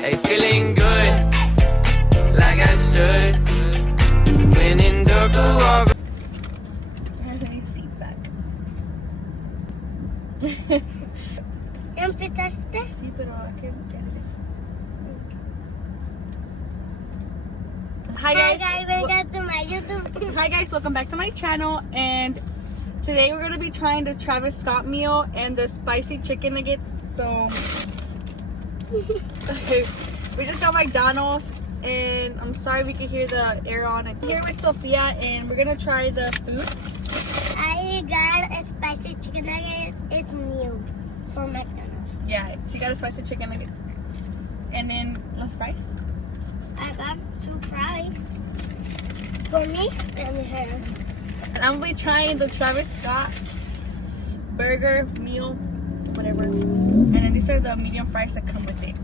Hey, feeling good, like I should. When in dark, walk. Seat back. ¿Empezaste? Sí, pero hay que get it. Hi guys. Welcome to my YouTube. Hi guys, welcome back to my channel, and today we're gonna be trying the Travis Scott meal and the spicy chicken nuggets. So we just got McDonald's, and I'm sorry we could hear the air on it. Here with Sophia, and we're gonna try the food. I got a spicy chicken nuggets. It's new from McDonald's. Yeah, she got a spicy chicken nugget, and then los fries. I got 2 fries for me and her. And I'm gonna be trying the Travis Scott burger meal, whatever. And then these are the medium fries that come with it.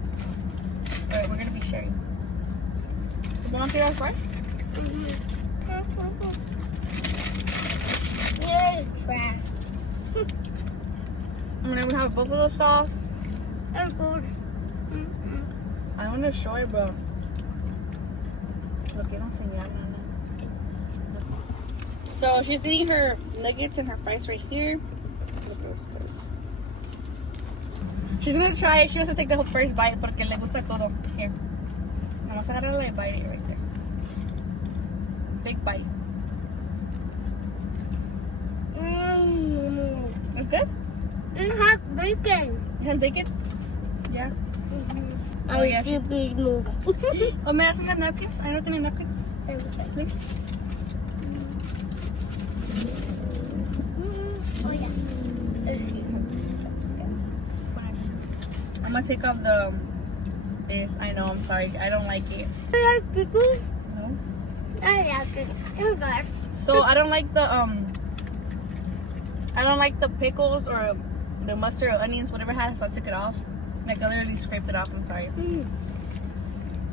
Alright, we're gonna be sharing. You want to try those fries? You're trash. And then we have buffalo sauce. I'm good. I want to show it, bro. Lo quiero enseñar, nana. So she's eating her nuggets and her fries right here. Look at those good. She's gonna try it. She wants to take the whole first bite porque le gusta todo. Here. Vamos a agarrarla y bite it right there. Big bite. That's good? It has bacon. You have bacon? Yeah. Oh, yeah. Please move. Oh, may I have some napkins? I don't think napkins. Please. Oh, yeah. I'm gonna take off this. I know, I'm sorry. I don't like it. I like pickles. No. I like it. It's good. So I don't like the pickles or the mustard or onions, whatever it has, so I took it off. Like I literally scraped it off, I'm sorry.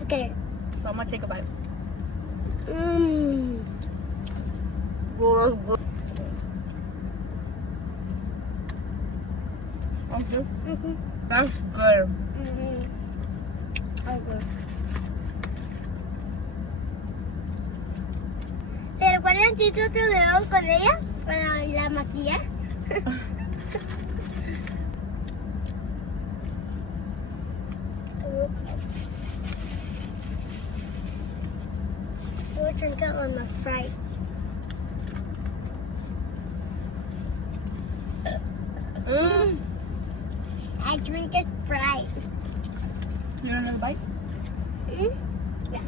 Okay. So I'm gonna take a bite. Okay. That's good. Okay. ¿Se recuerdan que hice otro video con ella? Para la maquilla. I will drink it on the fry. I drink a Sprite. You want another bite? Yeah.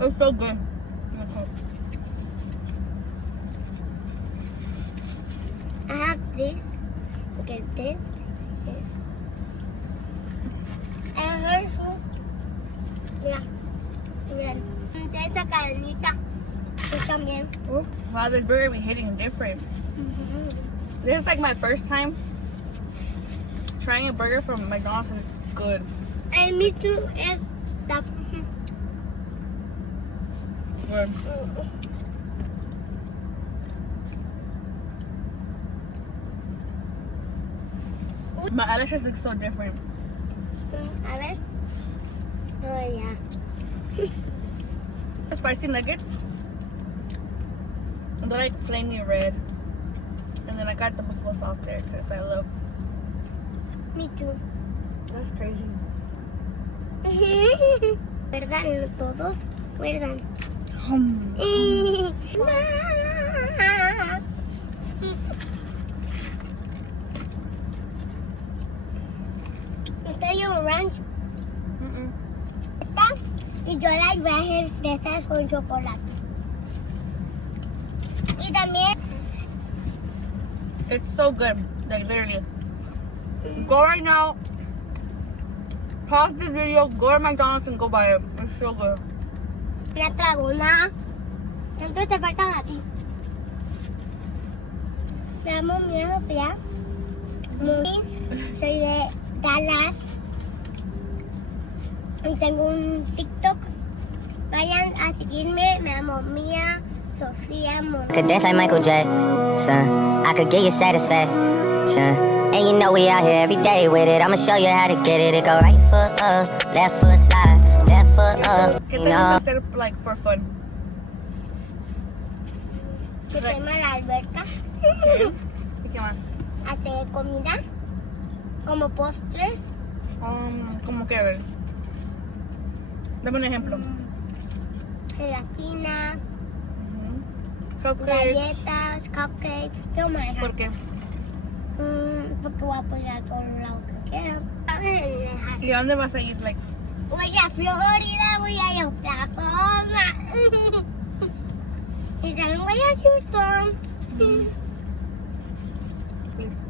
It's so good. I have this. Look at this. This. And also, mira. Mira. Esa cadenita. Yo también. Oh, wow, this burger be hitting different. This is like my first time trying a burger from McDonald's, and it's good. And me too is the. Good. My eyelashes look so different. A ver. Oh, yeah. The spicy nuggets, they're like flaming red. And then I got the buffalo sauce there because I love. Me too. That's crazy. ¿Verdad? Todos. ¿Verdad? ¿Está yo un ranch? Y yo las voy a hacer fresas con chocolate. Y también. It's so good. Like literally. Go right now. Pause this video. Go to McDonald's and go buy it. It's so good. La tragona. ¿Cuánto te faltan a ti? Me llamo Mía Sofía. Soy de Dallas. Y tengo un TikTok. Vayan a seguirme. Me llamo como Mia, Sofía, Could dance like Michael Jackson. I could give you satisfaction. And you know we out here every day with it. I'ma show you how to get it. It go right foot up, left foot slide, left foot up. ¿Qué You te gusta know. hacer, like, for fun? meterme a la alberca, ¿Y qué más? hacer comida, como postre, ¿Cómo que? A ver. Dame un ejemplo. gelatina, Cupcakes. galletas, cupcakes, todo más. ¿Por qué? Porque voy a apoyar a todos lados que quiera. ¿Y a dónde vas a ir? Like, Voy a Florida, voy a Oklahoma. Y también voy a Houston. please.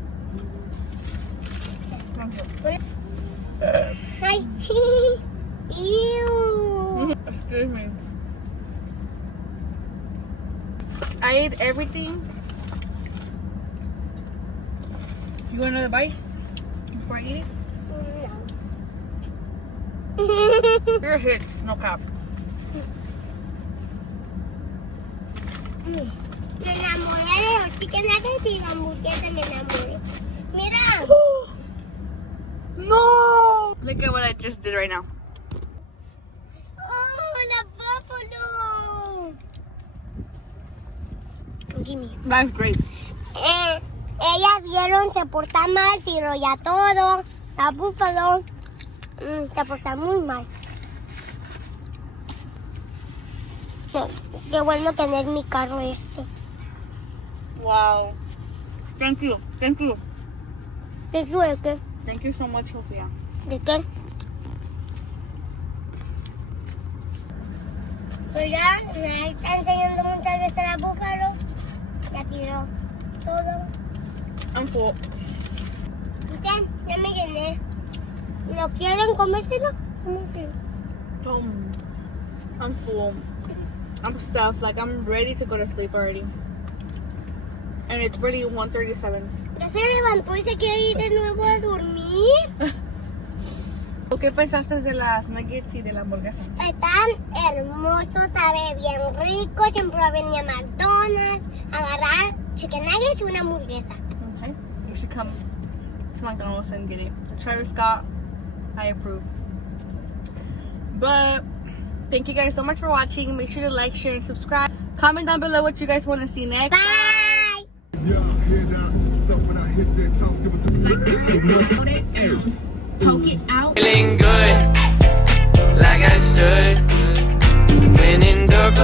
Thank you. Ay, ew. Excuse me. I ate everything. You want another bite before I eat it? Your hits, no cap. Me enamoré de los chicken nuggets y la hamburguesa me enamoré. Mira. No! Look at what I just did right now. Oh, la buffalo. Give me. That's great. Ellas vieron, se porta mal, tiró ya todo. La búfalo se porta muy mal. Qué bueno tener mi carro este. Wow. Thank you. Thank you. ¿De qué? Thank you so much, Sofía. ¿De qué? Pues ya me está enseñando muchas veces la búfalo. Ya tiró todo. I'm full. Ya me llené. ¿Lo quieren comérselo? Comérselo. I'm full. I'm stuffed. Like, I'm ready to go to sleep already. And it's really 1:37. Ya se levantó y se quiere ir de nuevo a dormir. ¿Qué pensaste de las nuggets y de la hamburguesa? Están hermosos, sabe bien rico. Siempre venía a McDonald's a agarrar chicken nuggets y una hamburguesa. Okay. You should come to McDonald's and get it. Travis Scott, I approve. But thank you guys so much for watching. Make sure to like, share, and subscribe. Comment down below what you guys want to see next. Bye! Poke it out. Feeling good, like I should. When in dark